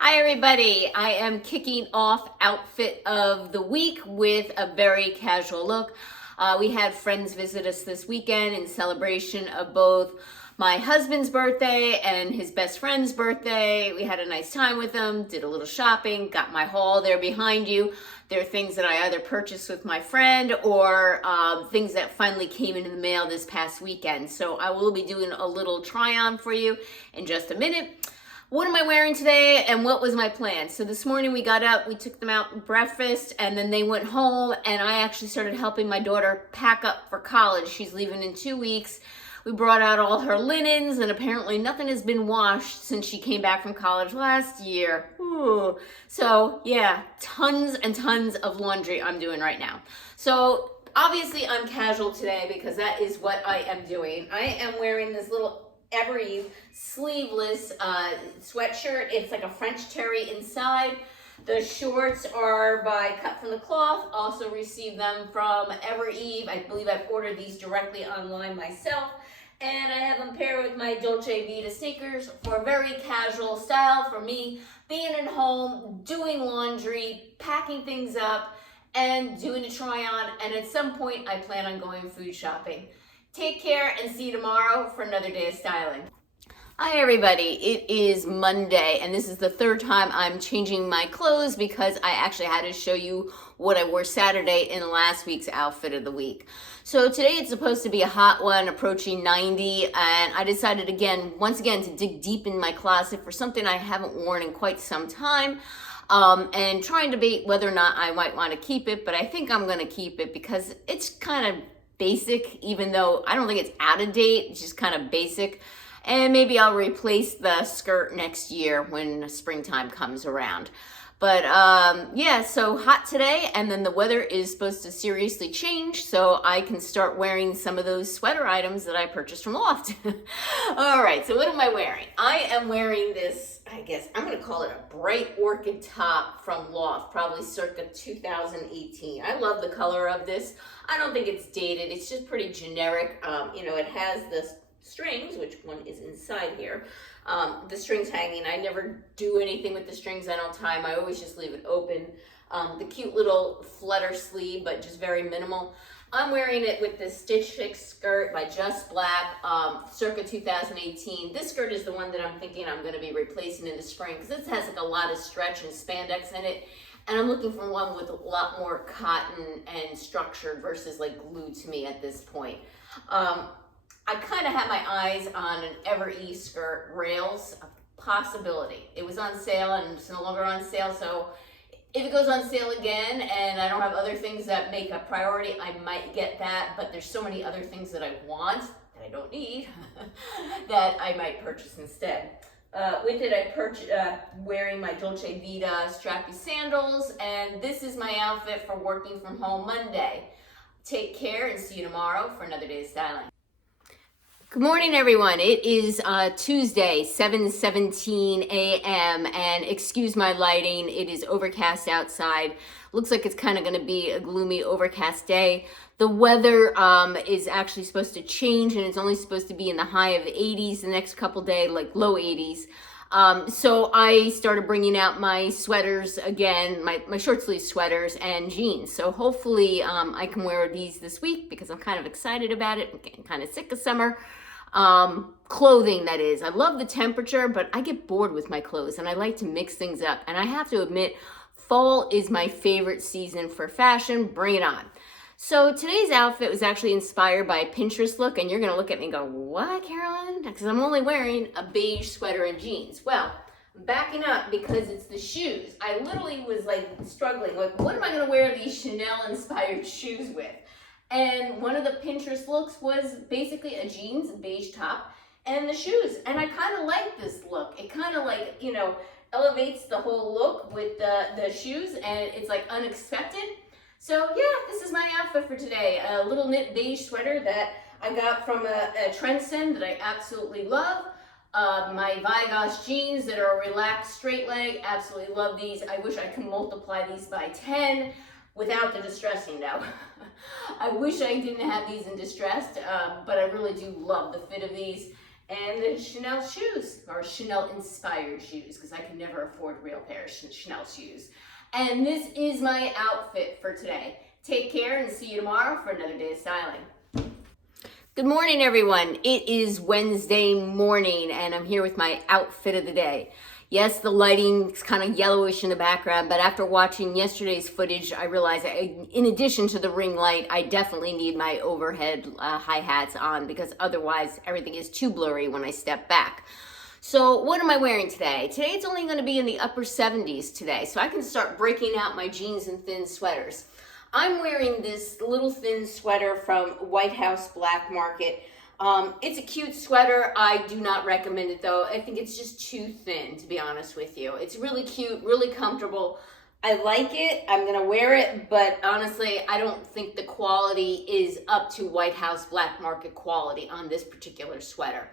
Hi everybody, I am kicking off outfit of the week with a very casual look. We had friends visit us this weekend in celebration of both my husband's birthday and his best friend's birthday. We had a nice time with them, did a little shopping, got my haul there behind you. There are things that I either purchased with my friend or things that finally came into the mail this past weekend. So I will be doing a little try on for you in just a minute. What am I wearing today and what was my plan? So this morning we got up, we took them out for breakfast, and then they went home, and I actually started helping my daughter pack up for college. She's leaving in 2 weeks. We brought out all her linens, and apparently nothing has been washed since she came back from college last year. Ooh. So yeah, tons and tons of laundry I'm doing right now. So obviously I'm casual today because that is what I am doing. I am wearing this little Every sleeveless sweatshirt. It's like a French terry inside. The shorts are by Cut from the Cloth. Also received them from Eve. I believe I've ordered these directly online myself. And I have them paired with my Dolce Vita sneakers for a very casual style for me, being at home, doing laundry, packing things up, and doing a try on. And at some point, I plan on going food shopping. Take care and see you tomorrow for another day of styling. Hi everybody, it is Monday and this is the third time I'm changing my clothes because I actually had to show you what I wore Saturday in last week's outfit of the week. So today it's supposed to be a hot one approaching 90, and I decided once again to dig deep in my closet for something I haven't worn in quite some time. And trying to debate whether or not I might want to keep it, but I think I'm going to keep it because it's kind of basic, even though I don't think it's out of date. It's just kind of basic. And maybe I'll replace the skirt next year when springtime comes around. But yeah, so hot today, and then the weather is supposed to seriously change, so I can start wearing some of those sweater items that I purchased from Loft. All right, so what am I wearing? I am wearing this, I guess I'm gonna call it a bright orchid top from Loft, probably circa 2018. I love the color of this. I don't think it's dated, it's just pretty generic. It has this strings, which one is inside here. The strings hanging. I never do anything with the strings. I don't tie them. I always just leave it open. The cute little flutter sleeve, but just very minimal. I'm wearing it with this Stitch Fix skirt by Just Black, circa 2018. This skirt is the one that I'm thinking I'm going to be replacing in the spring because this has like a lot of stretch and spandex in it. And I'm looking for one with a lot more cotton and structured versus like glue to me at this point. I kind of had my eyes on an Eve skirt, Rails, a possibility. It was on sale and it's no longer on sale, so if it goes on sale again and I don't have other things that make a priority, I might get that, but there's so many other things that I want that I don't need that I might purchase instead. With it, I purchased wearing my Dolce Vita strappy sandals, and this is my outfit for working from home Monday. Take care and see you tomorrow for another day of styling. Good morning, everyone. It is Tuesday, 7:17 a.m. and excuse my lighting. It is overcast outside. Looks like it's kind of going to be a gloomy, overcast day. The weather is actually supposed to change, and it's only supposed to be in the high of 80s the next couple days, like low 80s. So I started bringing out my sweaters again, my short sleeve sweaters and jeans. So hopefully I can wear these this week because I'm kind of excited about it. I'm getting kind of sick of summer. Clothing, that is. I love the temperature, but I get bored with my clothes and I like to mix things up. And I have to admit, fall is my favorite season for fashion. Bring it on. So today's outfit was actually inspired by a Pinterest look, and you're going to look at me and go, what, Carolyn? Because I'm only wearing a beige sweater and jeans. Well, I'm backing up because it's the shoes. I literally was like struggling, like, what am I going to wear these Chanel-inspired shoes with? And one of the Pinterest looks was basically a jeans, beige top, and the shoes. And I kind of like this look. It kind of like, elevates the whole look with the shoes, and it's like unexpected. So yeah, this is my outfit for today. A little knit beige sweater that I got from a Trendsend that I absolutely love. My Vigos jeans that are a relaxed straight leg, absolutely love these. I wish I could multiply these by 10 without the distressing though. I wish I didn't have these in distressed, but I really do love the fit of these. and the Chanel shoes, or Chanel inspired shoes, because I can never afford a real pair of Chanel shoes. And this is my outfit for today. Take care and see you tomorrow for another day of styling. Good morning, everyone. It is Wednesday morning, and I'm here with my outfit of the day. Yes, the lighting's kind of yellowish in the background, but after watching yesterday's footage, I realized in addition to the ring light, I definitely need my overhead hi-hats on, because otherwise everything is too blurry when I step back. So what am I wearing today? Today it's only going to be in the upper 70s today, so I can start breaking out my jeans and thin sweaters. I'm wearing this little thin sweater from White House Black Market. It's a cute sweater. I do not recommend it though. I think it's just too thin, to be honest with you. It's really cute, really comfortable. I like it. I'm gonna wear it, but honestly, I don't think the quality is up to White House Black Market quality on this particular sweater.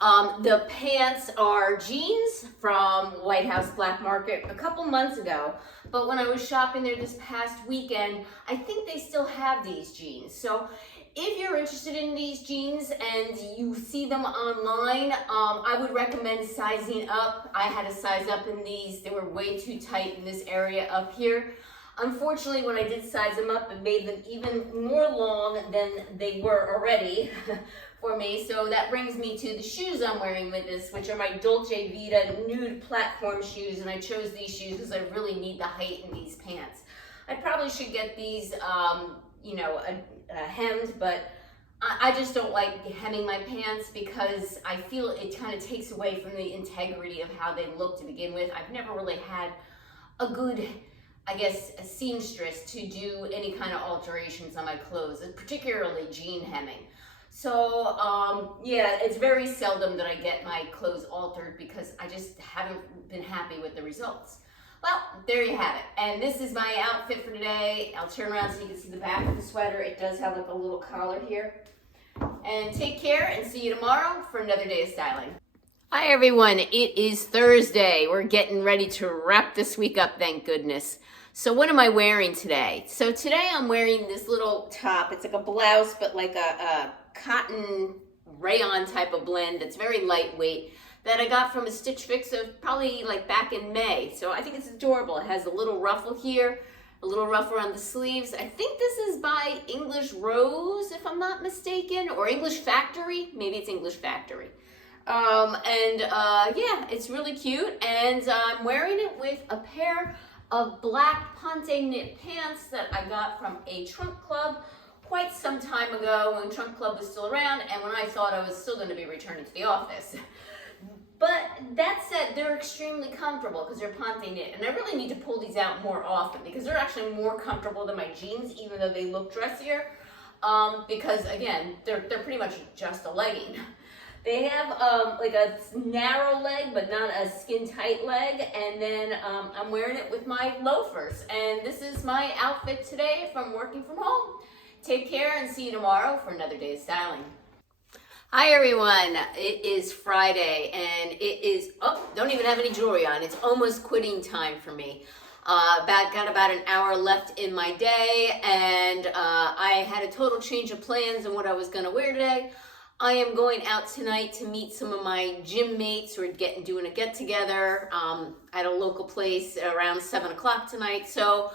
The pants are jeans from White House Black Market a couple months ago, but when I was shopping there this past weekend, I think they still have these jeans. So if you're interested in these jeans and you see them online, I would recommend sizing up. I had to size up in these. They were way too tight in this area up here. Unfortunately, when I did size them up, it made them even more long than they were already for me. So that brings me to the shoes I'm wearing with this, which are my Dolce Vita nude platform shoes. And I chose these shoes because I really need the height in these pants. I probably should get these, hemmed, but I just don't like hemming my pants because I feel it kind of takes away from the integrity of how they look to begin with. I've never really had a good, a seamstress to do any kind of alterations on my clothes, particularly jean hemming. So yeah, it's very seldom that I get my clothes altered because I just haven't been happy with the results. Well, there you have it. And this is my outfit for today. I'll turn around so you can see the back of the sweater. It does have like a little collar here. And take care and see you tomorrow for another day of styling. Hi everyone, it is Thursday. We're getting ready to wrap this week up, thank goodness. So what am I wearing today? So today I'm wearing this little top. It's like a blouse, but like a cotton rayon type of blend that's very lightweight, that I got from a Stitch Fix of probably like back in May. So I think it's adorable. It has a little ruffle here, a little ruffle on the sleeves. I think this is by English Rose, if I'm not mistaken, or English Factory. Maybe it's English Factory. Yeah, it's really cute. And I'm wearing it with a pair of black Ponte knit pants that I got from a trunk club quite some time ago when Trunk Club was still around and when I thought I was still going to be returning to the office. But that said, they're extremely comfortable because they're Ponte knit, and I really need to pull these out more often because they're actually more comfortable than my jeans, even though they look dressier. Because again, they're pretty much just a legging. They have like a narrow leg, but not a skin tight leg, and then I'm wearing it with my loafers. And this is my outfit today from working from home. Take care and see you tomorrow for another day of styling. Hi everyone, it is Friday and it is, don't even have any jewelry on. It's almost quitting time for me. Got about an hour left in my day and I had a total change of plans on what I was gonna wear today. I am going out tonight to meet some of my gym mates. We're doing a get together at a local place around 7 o'clock tonight. So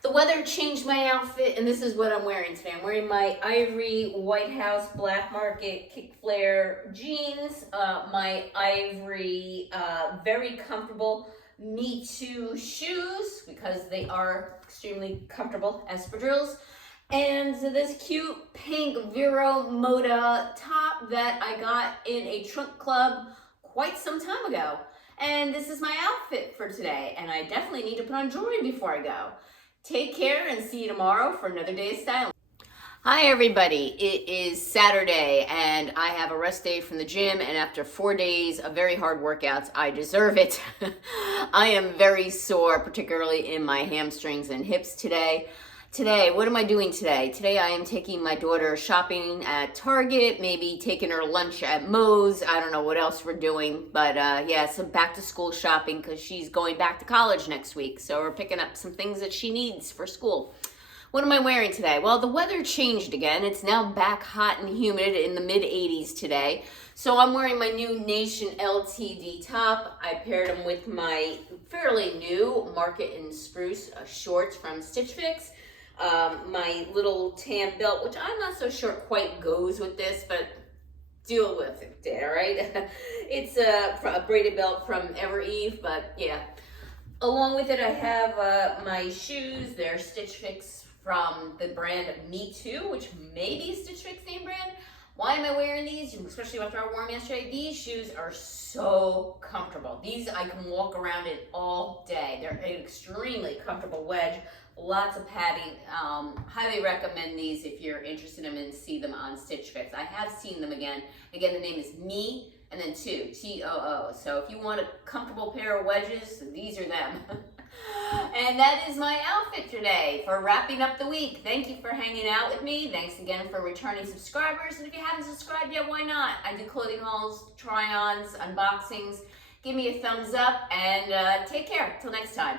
the weather changed my outfit, and this is what I'm wearing today. I'm wearing my ivory White House Black Market kick flare jeans, my ivory very comfortable Me Too shoes, because they are extremely comfortable espadrilles, and this cute pink Vero Moda top that I got in a trunk club quite some time ago. And this is my outfit for today, and I definitely need to put on jewelry before I go. Take care and see you tomorrow for another day of styling. Hi everybody, it is Saturday and I have a rest day from the gym, and after 4 days of very hard workouts, I deserve it. I am very sore, particularly in my hamstrings and hips today. What am I doing today? Today I am taking my daughter shopping at Target, maybe taking her lunch at Moe's. I don't know what else we're doing, but yeah, some back to school shopping because she's going back to college next week. So we're picking up some things that she needs for school. What am I wearing today? Well, the weather changed again. It's now back hot and humid in the mid 80s today. So I'm wearing my new Nation LTD top. I paired them with my fairly new Market and Spruce shorts from Stitch Fix. My little tan belt, which I'm not so sure quite goes with this, but deal with it, all right? It's a braided belt from Ever Eve, but yeah. Along with it, I have my shoes. They're Stitch Fix from the brand Me Too, which may be Stitch Fix name brand. Why am I wearing these? Especially after I wore them yesterday. These shoes are so comfortable. These I can walk around in all day. They're an extremely comfortable wedge. Lots of padding. Highly recommend these if you're interested in them and see them on Stitch Fix. I have seen them again. Again, the name is Me and then Too, T-O-O. So if you want a comfortable pair of wedges, these are them. And that is my outfit today for wrapping up the week. Thank you for hanging out with me. Thanks again for returning subscribers. And if you haven't subscribed yet, why not? I do clothing hauls, try-ons, unboxings. Give me a thumbs up and take care. Till next time.